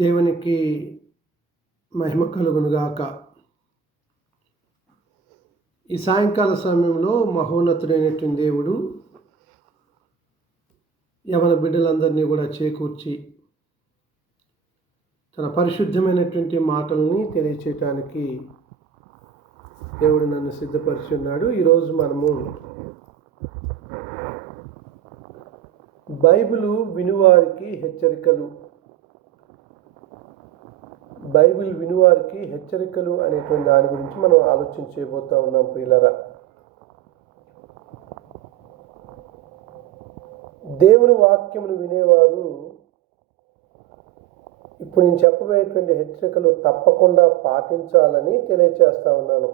దేవునికి మహిమ కలుగునుగాక. ఈ సాయంకాల సమయంలో మహోన్నతుడైనటువంటి దేవుడు యవన బిడ్డలందరినీ కూడా చేకూర్చి తన పరిశుద్ధమైనటువంటి మాటల్ని తెలియచేయటానికి దేవుడు నన్ను సిద్ధపరిచి ఉన్నాడు. ఈరోజు మనము బైబిలు వినువారికి హెచ్చరికలు అనేటువంటి దాని గురించి మనం ఆలోచించబోతా ఉన్నాం ప్రియులరా. దేవుని వాక్యమును వినేవారు ఇప్పుడు నేను చెప్పబోయేటువంటి హెచ్చరికలు తప్పకుండా పాటించాలని తెలియచేస్తా ఉన్నాను.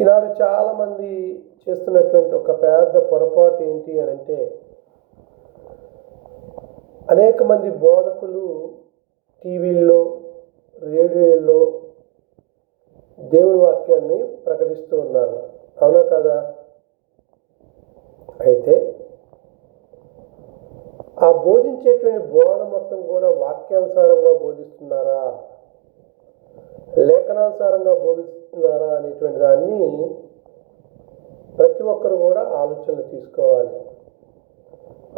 ఈనాడు చాలామంది చేస్తున్నటువంటి ఒక పెద్ద పొరపాటు ఏంటి అని అంటే, అనేక మంది బోధకులు టీవీల్లో, రేడియోల్లో దేవుని వాక్యాన్ని ప్రకటిస్తూ ఉన్నారు. అవునా కదా? అయితే ఆ బోధించేటువంటి బోధ మొత్తం కూడా వాక్యానుసారంగా బోధిస్తున్నారా, లేఖనానుసారంగా బోధిస్తున్నారా అనేటువంటి దాన్ని ప్రతి ఒక్కరు కూడా ఆలోచనలు తీసుకోవాలి.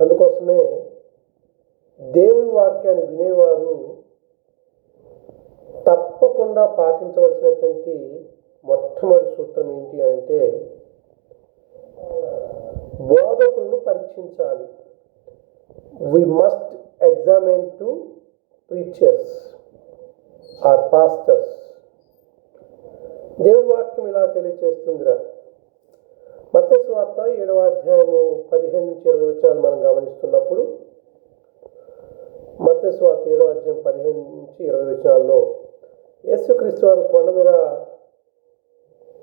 అందుకోసమే దేవుని వాక్యాన్ని వినేవారు తప్పకుండా పాటించవలసినటువంటి మొట్టమొదటి సూత్రం ఏంటి అంటే, బోధకులను పరీక్షించాలి. We must examine to preachers or pastors. దేవుని వాక్యం ఇలా తెలియజేస్తుందిరా. మత్తయి సువార్త 7వ అధ్యాయము 15 నుంచి 20 వచనాలు మనం గమనిస్తున్నప్పుడు, మత్తయి సువార్త 7వ అధ్యాయం 15 నుంచి 20 వచనాల్లో యేసుక్రీస్తు వారు కొండ మీద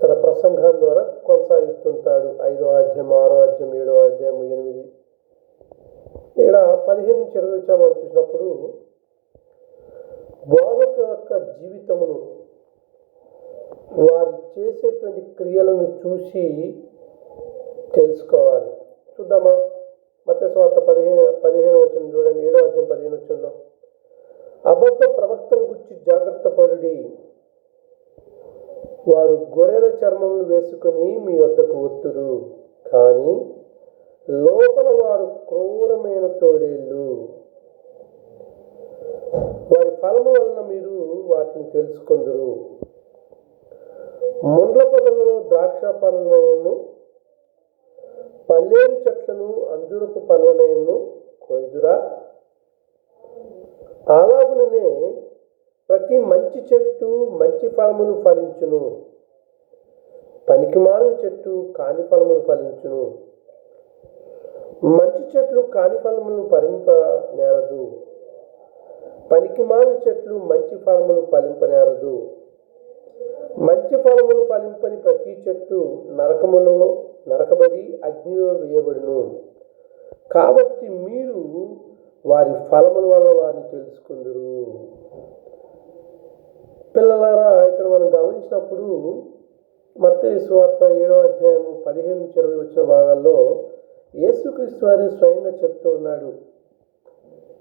తన ప్రసంగం ద్వారా కొనసాగిస్తుంటాడు. 5వ అధ్యాయం, 6వ అధ్యాయం, 7వ అధ్యాయం, 8. ఇక్కడ 15 నుంచి 20 వచనాలు మనం చూసినప్పుడు బోధకు యొక్క జీవితమును, వారు చేసేటువంటి క్రియలను చూసి తెలుసుకోవాలి. చూద్దామా? మత్తయి సువార్త 15వ వచనం చూడండి. 7వ అధ్యాయం 15వ వచనంలో, అబద్ధ ప్రవక్తల గురించి జాగ్రత్త పడుడి, వారు గొర్రెల చర్మములు వేసుకుని మీ వద్దకు వత్తురు, కానీ లోపల వారు క్రూరమైన తోడేళ్ళు. వారి ఫలము వలన మీరు వాటిని తెలుసుకొందురు. ముండ్ల పొదలను ద్రాక్ష పనులను, పల్లేరు చెట్లను అంజూరపు పనులనైను కొయ్దురా. అలాగుననే ప్రతి మంచి చెట్టు మంచి ఫలములు ఫలించును, పనికిమాలిన చెట్టు కాని ఫలములు ఫలించును. మంచి చెట్లు కాని ఫలములను ఫలింపనేరదు, పనికిమాలిన చెట్లు మంచి ఫలములు ఫలింపనేరదు. మంచి ఫలములు ఫలింపని ప్రతి చెట్టు నరకములో నరకబడి అగ్నిలో వేయబడును. కాబట్టి మీరు వారి ఫలముల వల్ల వారిని తెలుసుకుందురు. పిల్లలారా, ఇక్కడ మనం గమనించినప్పుడు మత్తయి సువార్త 7వ అధ్యాయం 15 నుంచి 20 వచ్చిన భాగాల్లో యేసుక్రీస్తు వారే స్వయంగా చెప్తూ ఉన్నాడు,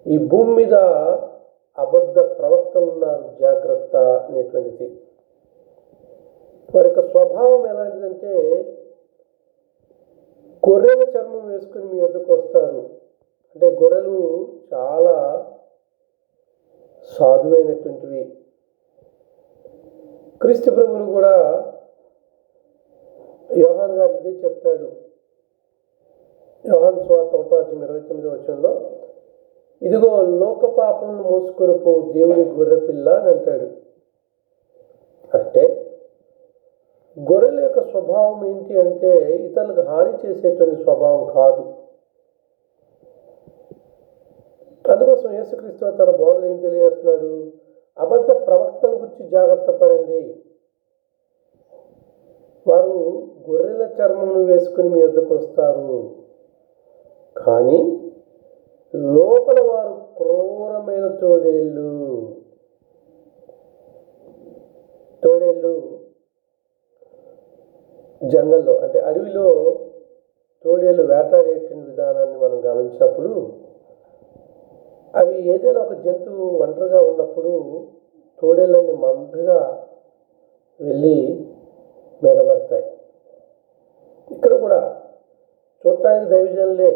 ఈ భూమి మీద అబద్ధ ప్రవక్తలు ఉన్నారు, జాగ్రత్త అనేటువంటిది. వారి యొక్క స్వభావం ఎలాంటిదంటే, గొర్రెల చర్మం వేసుకుని మీ వద్దకు వస్తారు. అంటే గొర్రెలు చాలా సాధువైనటువంటివి. క్రీస్తు ప్రభువులు కూడా యోహాను గారు ఇదే చెప్తాడు. యోహాను సువార్త 1వ అధ్యాయం 29వ వచనంలో, ఇదిగో లోక పాపములను మోసుకొని పోవు దేవుని గొర్రె పిల్ల అని అంటాడు. అంటే గొర్రెల యొక్క స్వభావం ఏంటి అంటే, ఇతరులకు హాని చేసేటువంటి స్వభావం కాదు. అందుకోసం యేసుక్రీస్తు తన బోధన ఏం తెలియజేస్తున్నాడు? అబద్ధ ప్రవక్తల గురించి జాగ్రత్త పడండి. వారు గొర్రెల చర్మమును వేసుకుని మీ వద్దకు వస్తారు, కానీ లోపల వారు క్రూరమైన తోడేళ్ళు. జంగల్లో అంటే అడవిలో తోడేళ్ళు వేటాడేటువంటి విధానాన్ని మనం గమనించినప్పుడు, అవి ఏదైనా ఒక జంతువు ఒంటరిగా ఉన్నప్పుడు తోడేళ్ళని మందగా వెళ్ళి మీద పడతాయి. ఇక్కడ కూడా చూడటానికి దైవజనులే,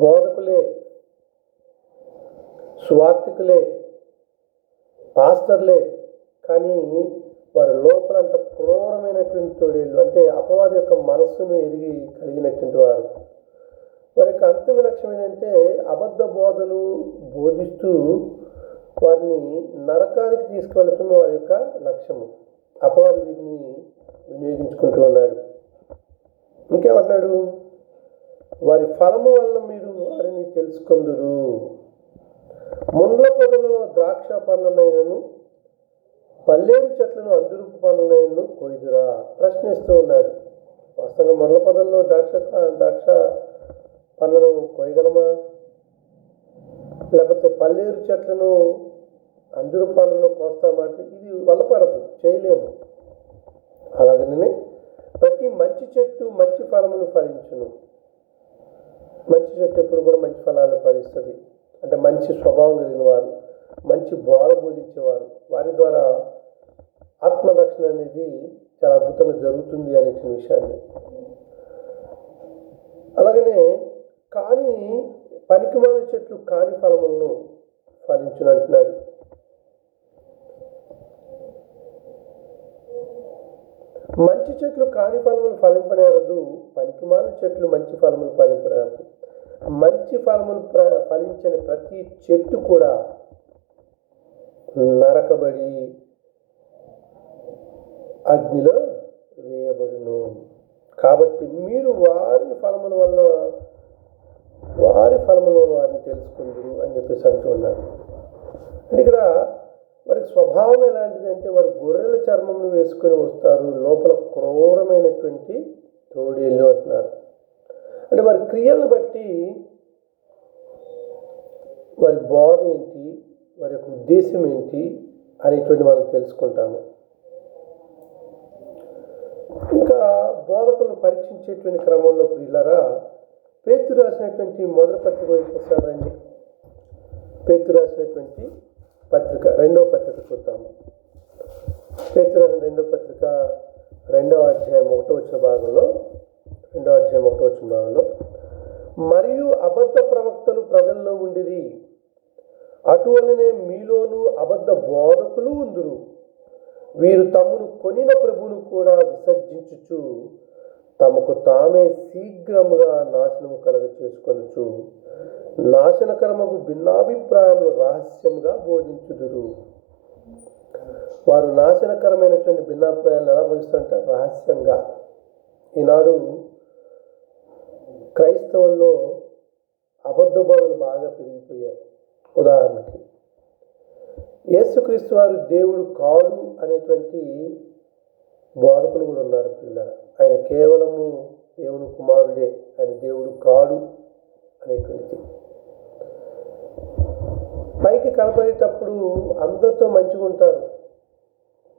బోధకులే, సువార్థికులే, పాస్టర్లే, కానీ వారి లోపల అంత క్రూరమైనటువంటి తోడేళ్ళు, అంటే అపవాది యొక్క మనస్సును ఎరిగి కలిగినటువంటి వారు. వారి యొక్క అంతిమ లక్ష్యం ఏంటంటే అబద్ధ బోధలు బోధిస్తూ వారిని నరకానికి తీసుకువెళ్ళటమే వారి యొక్క లక్ష్యము. అపవాది వీటిని వినియోగించుకుంటూ ఉన్నాడు. ఇంకేమన్నాడు? వారి ఫలము వలన మీరు వారిని తెలుసుకొందురు. ముండ్ల పొదలలో ద్రాక్ష పండ్లనైనను పల్లేరు చెట్లను అంజూరపు పండ్లనైనను కొయ్దురా. ప్రశ్నిస్తూ ఉన్నాడు. వాస్తవంగా ముండ్ల పొదల్లో ద్రాక్ష పండ్లను కొయ్యగలమా? లేకపోతే పల్లేరు చెట్లను అంజూరు పండ్లను కోస్తామంటే ఇది వల్లపడదు, చేయలేము. అలాగనే ప్రతి మంచి చెట్టు మంచి ఫలములు ఫలించును. మంచి చెట్టు ఎప్పుడు కూడా మంచి ఫలాలు ఫలిస్తుంది. అంటే మంచి స్వభావం కలిగిన వారు, మంచి బోధ బోధించేవారు, వారి ద్వారా ఆత్మరక్షణ అనేది చాలా అద్భుతంగా జరుగుతుంది అనే విషయాన్ని. అలాగనే కానీ పనికిమాల చెట్లు కాని ఫలములను ఫలించును అంటున్నాడు. మంచి చెట్లు కాని ఫలములు ఫలింపనేరదు, పనికిమాల చెట్లు మంచి ఫలములు ఫలింపనేరదు. మంచి ఫలములు ఫలించని ప్రతి చెట్టు కూడా నరకబడి అగ్నిలో వేయబడును. కాబట్టి మీరు వారి ఫలముల వలన వారిని తెలుసుకుందరు అని చెప్పేసి అంటున్నారు. ఇక్కడ వారికి స్వభావం ఎలాంటిది అంటే వారు గొర్రెల చర్మంను వేసుకొని వస్తారు, లోపల క్రూరమైనటువంటి తోడేళ్ళు అంటున్నారు. అంటే వారి క్రియలను బట్టి వారి బోధ ఏంటి, వారి యొక్క ఉద్దేశం ఏంటి అనేటువంటి మనం తెలుసుకుంటాము. ఇంకా బోధకులను పరీక్షించేటువంటి క్రమంలో ప్రియులారా, పేతురు రాసినటువంటి మొదటి పత్రిక వైపు వస్తారండి. పేతురు రాసినటువంటి పత్రిక, రెండవ పత్రిక చూద్దాము. పేతురు రాసిన రెండవ పత్రిక 2వ అధ్యాయం 1వ వచ్చిన భాగంలో, మరియు అబద్ధ ప్రవక్తలు ప్రజల్లో ఉండిరి, అటువలనే మీలోనూ అబద్ధ బోధకులు ఉందురు. వీరు తమను కొనిన ప్రభువును కూడా విసర్జించుచు తమకు తామే శీఘ్రముగా నాశనము కలగ చేసుకొనుచు నాశనకరమగు భిన్నాభిప్రాయములు రహస్యముగా బోధించుదురు. వారు నాశనకరమైనటువంటి భిన్నాభిప్రాయాలను ఎలా బోధిస్తారంటే రహస్యంగా. ఈనాడు క్రైస్తవుల్లో అబద్ధ బోధలు బాగా పెరిగిపోయాయి. ఉదాహరణకి యేసుక్రీస్తు వారు దేవుడు కాడు అనేటువంటి బోధకులు కూడా ఉన్నారు పిల్లలు. ఆయన కేవలము దేవుని కుమారుడే, ఆయన దేవుడు కాడు అనేటువంటిది. పైకి కనపడేటప్పుడు అందరితో మంచిగా ఉంటారు,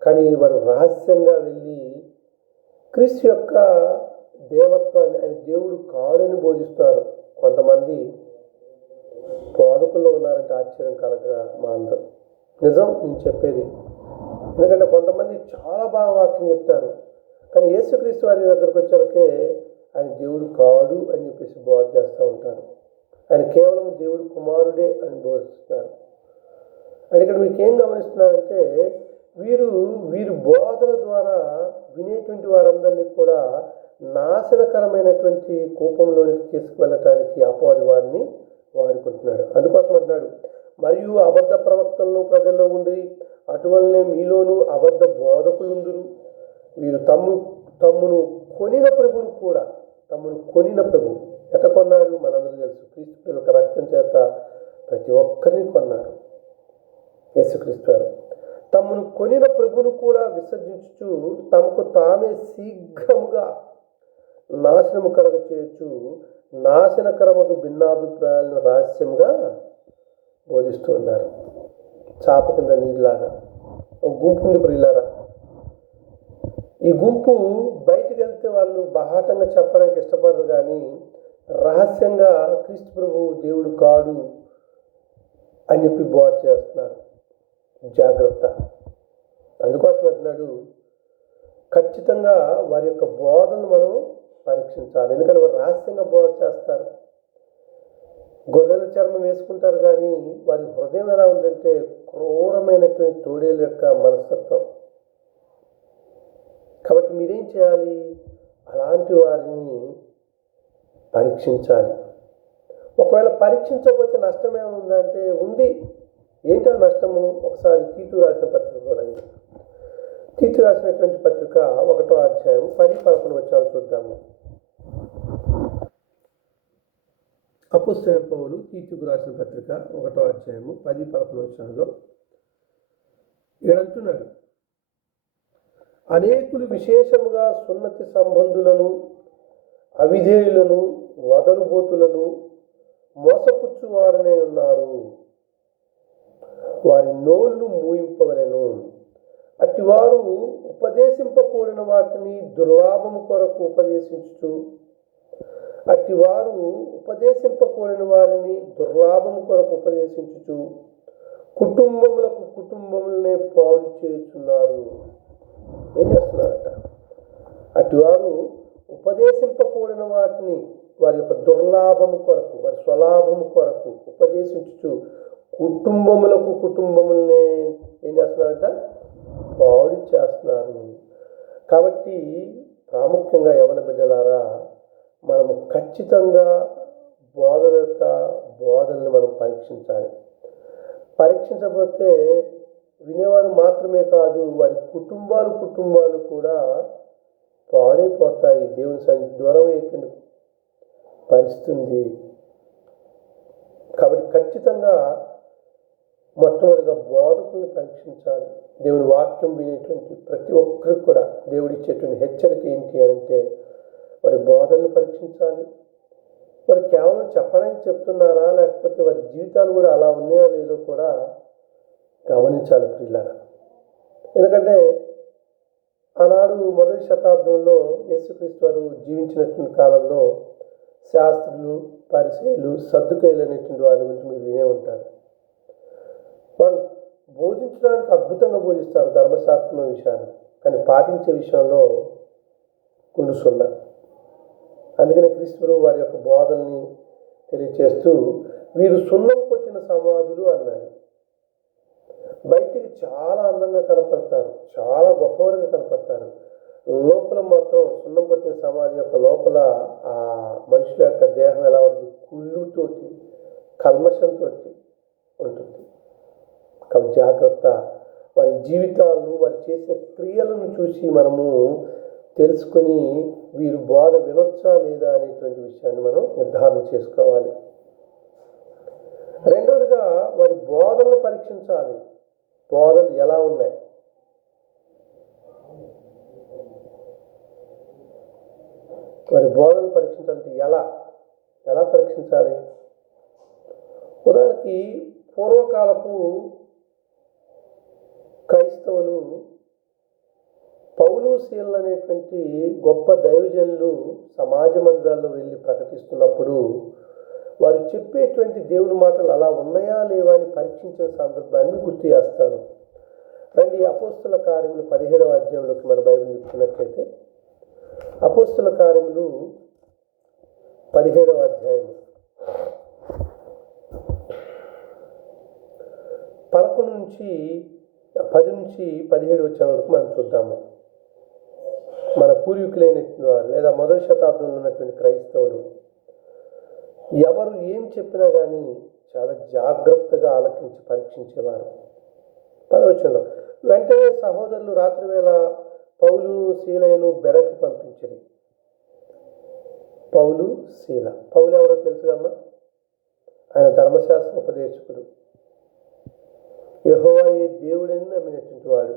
కానీ వారు రహస్యంగా వెళ్ళి క్రీస్తు యొక్క దేవత్వాన్ని, ఆయన దేవుడు కాడని బోధిస్తున్నారు. కొంతమంది బోధకుల్లో ఉన్నారంటే ఆశ్చర్యం కలగ మా అందరూ. నిజం నేను చెప్పేది. ఎందుకంటే కొంతమంది చాలా బాగా వాక్యం చెప్తారు, కానీ యేసుక్రీస్తు వారి దగ్గరకు వచ్చాకే ఆయన దేవుడు కాడు అని చెప్పేసి బోధ చేస్తూ ఉంటారు. ఆయన కేవలం దేవుడు కుమారుడే అని బోధిస్తున్నారు. అంటే ఇక్కడ మీకు ఏం గమనిస్తున్నారంటే వీరు బోధల ద్వారా వినేటువంటి వారందరినీ కూడా నాశనకరమైనటువంటి కోపంలోనికి తీసుకువెళ్ళటానికి అపవాది వారిని వాడుకుంటున్నాడు. అందుకోసం అంటున్నాడు, మరియు అబద్ధ ప్రవక్తలను ప్రజల్లో ఉండి అటువలనే మీలోనూ అబద్ధ బోధకులుందురు. వీరు తమ్మును కొనిన ప్రభువును కూడా, తమ్మును కొనిన ప్రభు ఎట కొన్నాడు మనందరూ తెలుసు. క్రీస్తు యొక్క రక్తం చేత ప్రతి ఒక్కరిని కొన్నారు యేసుక్రీస్తు వారు. తమ్మును కొనిన ప్రభువును కూడా విసర్జించుచు తమకు తామే శీఘ్రముగా నాశనము కలగ చేయొచ్చు నాశనకరముకు భిన్నాభిప్రాయాలను రహస్యంగా బోధిస్తూ ఉన్నారు. చాప కింద నీళ్ళలాగా ఒక గుంపు ఉంది ప్రియులారా. ఈ గుంపు బయటికి వెళ్తే వాళ్ళు బహాటంగా చెప్పడానికి ఇష్టపడరు, కానీ రహస్యంగా క్రీస్తు ప్రభువు దేవుడు కాడు అని చెప్పి బోధ చేస్తున్నారు. జాగ్రత్త. అందుకోసం అంటున్నాడు, ఖచ్చితంగా వారి యొక్క బోధను మనం పరీక్షించాలి. ఎందుకంటే వారు రహస్యంగా బోధ చేస్తారు. గొర్రెల చర్మం వేసుకుంటారు, కానీ వారి హృదయం ఎలా ఉందంటే క్రూరమైనటువంటి తోడేల యొక్క మనస్తత్వం. కాబట్టి మీరేం చేయాలి? అలాంటి వారిని పరీక్షించాలి. ఒకవేళ పరీక్షించకపోతే నష్టం ఏముందంటే ఉంది. ఏంటో నష్టము? ఒకసారి తీతు రాసిన పత్రిక రండి. తీతు రాసినటువంటి పత్రిక 1వ అధ్యాయం 10-11 వచనాలు చూద్దాము. అపోస్తలుడైన పౌలు తీతుకు రాసిన పత్రిక 1వ అధ్యాయము 10-11 వచనాల్లో ఈడంటున్నాడు, అనేకులు విశేషముగా సున్నతి సంబంధులను, అవిధేయులను, వదరుబోతులను, మోసపుచ్చువారనే ఉన్నారు. వారి నోళ్ళు మూయింపవలెను. అట్టివారు ఉపదేశింపకూడిన వాటిని దుర్లాభము కొరకు ఉపదేశించుచు, కుటుంబములనే పాడు చేస్తున్నారు. ఏం చేస్తున్నారట? అట్టివారు ఉపదేశింపకూడిన వాటిని వారి యొక్క దుర్లాభము కొరకు, వారి స్వలాభము కొరకు ఉపదేశించుచు కుటుంబములనే ఏం చేస్తున్నారట? పాడు చేస్తున్నారు. కాబట్టి ప్రాముఖ్యంగా యవన బిడ్డలారా, మనము ఖచ్చితంగా బోధనని మనం పరీక్షించాలి. పరీక్షించకపోతే వినేవారు మాత్రమే కాదు, వారి కుటుంబాలు కూడా పాడైపోతాయి. దేవుని సన్నిధికి దూరం అయ్యేటువంటి పరిస్థితి. కాబట్టి ఖచ్చితంగా మొట్టమొదటిగా బోధకులను పరీక్షించాలి. దేవుని వాక్యం వినేటువంటి ప్రతి ఒక్కరికి కూడా దేవుడు ఇచ్చేటువంటి హెచ్చరిక ఏంటి అంటే, వారి బోధనలు పరీక్షించాలి. వారు కేవలం చెప్పడానికి చెప్తున్నారా, లేకపోతే వారి జీవితాలు కూడా అలా ఉన్నాయో లేదో కూడా గమనించాలి ప్రియులారా. ఎందుకంటే ఆనాడు మొదటి శతాబ్దంలో యేసుక్రీస్తు వారు జీవించినటువంటి కాలంలో శాస్త్రులు, పరిసయ్యులు, సద్దుకయ్యులు అనేటువంటి వారి గురించి మీరు వినే ఉంటారు. వారు బోధించడానికి అద్భుతంగా బోధిస్తారు ధర్మశాస్త్రం విషయాలు, కానీ పాటించే విషయంలో గుండుసున్నా. అందుకనే క్రీస్తు వారి యొక్క బోధనని తెలియచేస్తూ వీరు సున్నం కొట్టిన సమాధులు అన్నాడు. బయటికి చాలా అందంగా కనపడతారు, చాలా గొప్పవారుగా కనపడతారు. లోపల మాత్రం సున్నం కొట్టిన సమాధి యొక్క లోపల ఆ మనుషుల యొక్క దేహం ఎలా ఉంటుంది? కుళ్ళుతోటి, కల్మషంతో ఉంటుంది. కాబట్టి జాగ్రత్త. వారి జీవితాలను, వారు చేసే క్రియలను చూసి మనము తెలుసుకొని వీరు బోధ వినొచ్చా లేదా అనేటువంటి విషయాన్ని మనం నిర్ధారణ చేసుకోవాలి. రెండవదిగా వారి బోధనలు పరీక్షించాలి. బోధనలు ఎలా ఉన్నాయి? వారి బోధనలు పరీక్షించాలంటే ఎలా పరీక్షించాలి? ఉదాహరణకి పూర్వకాలపు క్రైస్తవులు పౌలు, సీల అనేటువంటి గొప్ప దైవజనులు సమాజ మందిరాల్లో వెళ్ళి ప్రకటిస్తున్నప్పుడు వారు చెప్పేటువంటి దేవుని మాటలు అలా ఉన్నాయా లేవా అని పరీక్షించిన సందర్భాన్ని గుర్తు చేస్తాను. రండి, అపోస్తుల కార్యములు 17వ అధ్యాయంలోకి మన బైబిల్ చెప్తున్నట్లయితే, అపోస్తుల కార్యములు 17వ అధ్యాయం 10 నుంచి 17 వచనాలకు మనం చూద్దాము. మన పూర్వీకులైనటువంటి వారు లేదా మొదటి శతాబ్దంలో ఉన్నటువంటి క్రైస్తవులు ఎవరు ఏం చెప్పినా కానీ చాలా జాగ్రత్తగా ఆలకించి పరీక్షించేవారు. 10వ వచనంలో, వెంటనే సహోదరులు రాత్రివేళ పౌలును, సీలయను బెరకు పంపించిరి. పౌలు, సీల. పౌలు ఎవరో తెలుసుగమ్మా? ఆయన ధర్మశాస్త్ర ఉపదేశకుడు, యెహోవాయే దేవుడని నమ్మినటువంటి వాడు.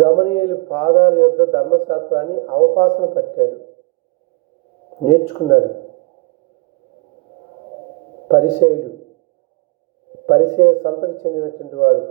గమలీయేలు పాదాల యొద్ద ధర్మశాస్త్రాన్ని అవపాసన పట్టాడు, నేర్చుకున్నాడు. పరిసయ్య సంతకు చెందినటువంటి వాడు.